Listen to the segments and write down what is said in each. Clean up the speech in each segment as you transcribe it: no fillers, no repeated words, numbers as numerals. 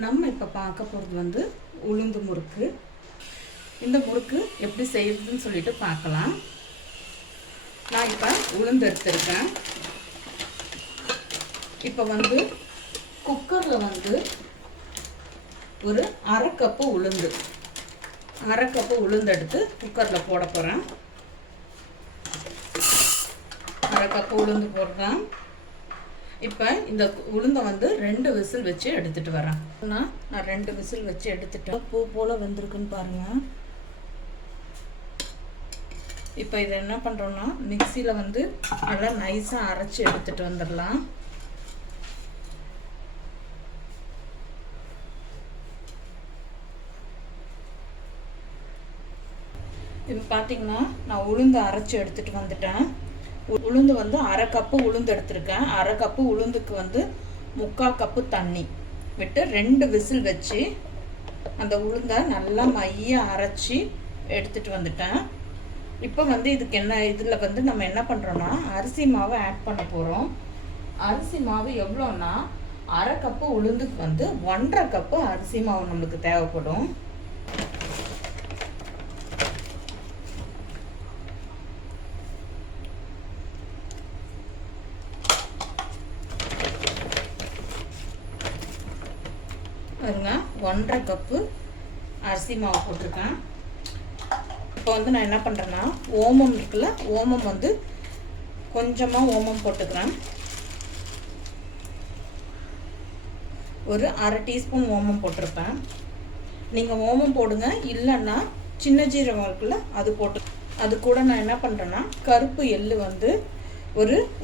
நம்ம இப்போ பார்க்க போகிறது வந்து உளுந்து முறுக்கு. இந்த முறுக்கு எப்படி செய்யறதுன்னு சொல்லிட்டு பார்க்கலாம். நான் இப்போ உளுந்து எடுத்துருக்கேன். இப்போ வந்து குக்கரில் வந்து ஒரு அரை கப்பு உளுந்து எடுத்து குக்கரில் போட போகிறேன். அரை கப்பு உளுந்து போடுறேன். இப்போ இந்த உளுந்தை வந்து 2 விசில் வச்சு எடுத்துகிட்டு வரேன். நான் 2 விசில் வச்சு எடுத்துட்டேன். பூ போல் வெந்திருக்குன்னு பாருங்கள். இப்போ இதை என்ன பண்ணுறோன்னா மிக்சியில் வந்து நல்லா நைஸாக அரைச்சி எடுத்துகிட்டு வந்துடலாம். இப்போ பார்த்தீங்கன்னா நான் உளுந்து அரைச்சி எடுத்துகிட்டு வந்துட்டேன். உளுந்து வந்து அரை கப்பு உளுந்து எடுத்திருக்கேன். அரை கப்பு உளுந்துக்கு வந்து 3/4 கப்பு தண்ணி விட்டு 2 விசில் வச்சு அந்த உளுந்தை நல்லா மைய அரைச்சி எடுத்துகிட்டு வந்துட்டேன். இப்போ வந்து இதுக்கு இதில் வந்து நம்ம என்ன பண்ணுறோன்னா அரிசி மாவை ஆட் பண்ண போகிறோம். அரிசி மாவு எவ்வளோன்னா அரை கப்பு உளுந்துக்கு வந்து 1.5 கப்பு அரிசி மாவு நம்மளுக்கு தேவைப்படும். பாருங்க 1.5 கப்பு அரிசி மாவு போட்டிருக்கேன். இப்போ வந்து நான் என்ன பண்ணுறேன்னா ஓமம் இருக்குல்ல, ஓமம் வந்து கொஞ்சமாக ஓமம் போட்டுக்கிறேன். ஒரு அரை டீஸ்பூன் ஓமம் போட்டிருப்பேன். நீங்கள் ஓமம் போடுங்க, இல்லைன்னா சின்ன ஜீரகம் இருக்குல்ல அது போட்டு. அது கூட நான் என்ன பண்ணுறேன்னா கருப்பு எள்ளு வந்து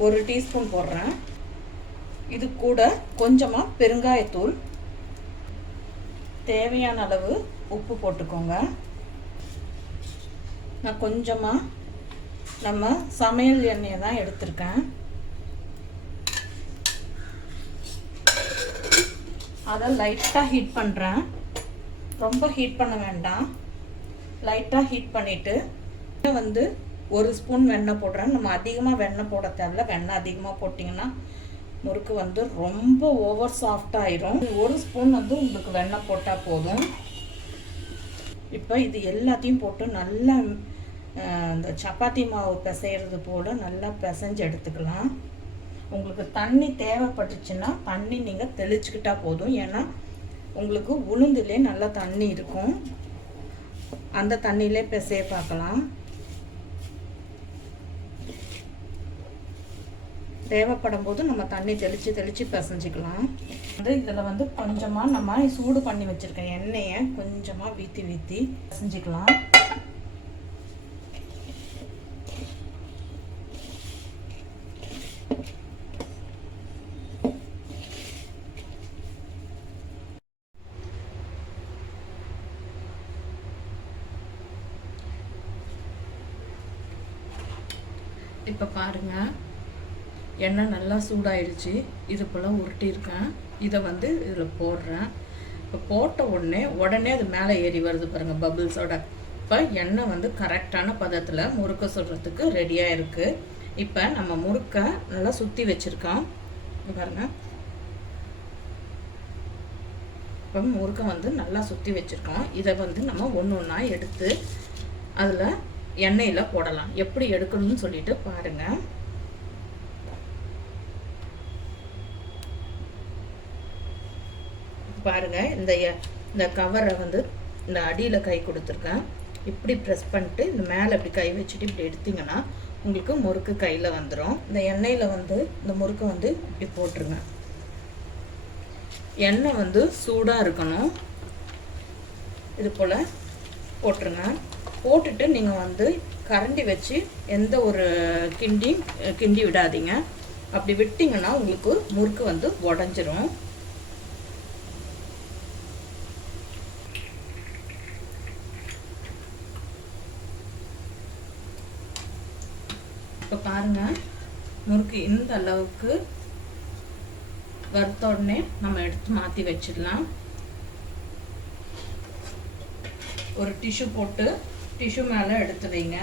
ஒரு டீஸ்பூன் போடுறேன். இது கூட கொஞ்சமாக பெருங்காயத்தூள், தேவையான அளவு உப்பு போட்டுக்கோங்க. நான் கொஞ்சமாக நம்ம சமையல் எண்ணெயை தான் எடுத்திருக்கேன். அதை லைட்டாக ஹீட் பண்ணுறேன். ரொம்ப ஹீட் பண்ண வேண்டாம். லைட்டாக ஹீட் பண்ணிவிட்டு வந்து 1 ஸ்பூன் வெண்ணெய் போடுறேன். நம்ம அதிகமாக வெண்ணெய் போட தேவையில்ல. வெண்ணெய் அதிகமாக போட்டிங்கன்னா முறுக்கு வந்து ரொம்ப ஓவர் சாஃப்டாகிடும். 1 ஸ்பூன் வந்து உங்களுக்கு வெண்ணெய் போட்டால் போதும். இப்போ இது எல்லாத்தையும் போட்டு நல்லா இந்த சப்பாத்தி மாவு பிசைகிறது போல் நல்லா பிசைஞ்சு எடுத்துக்கலாம். உங்களுக்கு தண்ணி தேவைப்பட்டுச்சுன்னா தண்ணி நீங்கள் தெளிச்சுக்கிட்டா போதும். ஏன்னா உங்களுக்கு உளுந்துலே நல்லா தண்ணி இருக்கும். அந்த தண்ணியிலே பிசைய பார்க்கலாம். தேவைப்படும் போது நம்ம தண்ணி தெளித்து பிசைஞ்சிக்கலாம். வந்து இதில் வந்து கொஞ்சமாக நம்ம சூடு பண்ணி வச்சுருக்கேன் எண்ணெயை கொஞ்சமாக வீற்றி பிசைஞ்சிக்கலாம். இப்போ பாருங்கள், எண்ணெய் நல்லா சூடாயிடுச்சு. இது போல் உருட்டியிருக்கேன். இதை வந்து இதில் போடுறேன். இப்போ போட்ட உடனே அது மேலே ஏறி வருது பாருங்கள் பபிள்ஸோட. இப்போ எண்ணெய் வந்து கரெக்டான பதத்தில் முறுக்க சுடுறதுக்கு ரெடியாக இருக்குது. இப்போ நம்ம முறுக்கை நல்லா சுற்றி வச்சுருக்கோம் பாருங்கள். இப்போ முறுக்கை வந்து நல்லா சுற்றி வச்சுருக்கோம். இதை வந்து நம்ம ஒன்றா எடுத்து அதில் எண்ணெயில் போடலாம். எப்படி எடுக்கணும்னு சொல்லிட்டு பாருங்கள். பாருங்கள், இந்த கவரை வந்து இந்த அடியில் கை கொடுத்துருக்கேன். இப்படி ப்ரெஸ் பண்ணிட்டு இந்த மேலே இப்படி கை வச்சுட்டு இப்படி எடுத்திங்கன்னா உங்களுக்கு முறுக்கு கையில் வந்துடும். இந்த எண்ணெயில் வந்து இந்த முறுக்கை வந்து இப்படி போட்டுருங்க. எண்ணெய் வந்து சூடாக இருக்கணும். இது போல் போட்டுருங்க. போட்டுட்டு நீங்கள் வந்து கரண்டி வச்சு எந்த ஒரு கிண்டி விடாதீங்க. அப்படி விட்டிங்கன்னா உங்களுக்கு முறுக்கு வந்து உடஞ்சிரும். இப்போ பாருங்கள், முறுக்கு இந்த அளவுக்கு வறுத்த உடனே நம்ம எடுத்து மாற்றி வச்சிடலாம். ஒரு டிஷ்யூ போட்டு டிஷ்யூ மேலே எடுத்து வைங்க.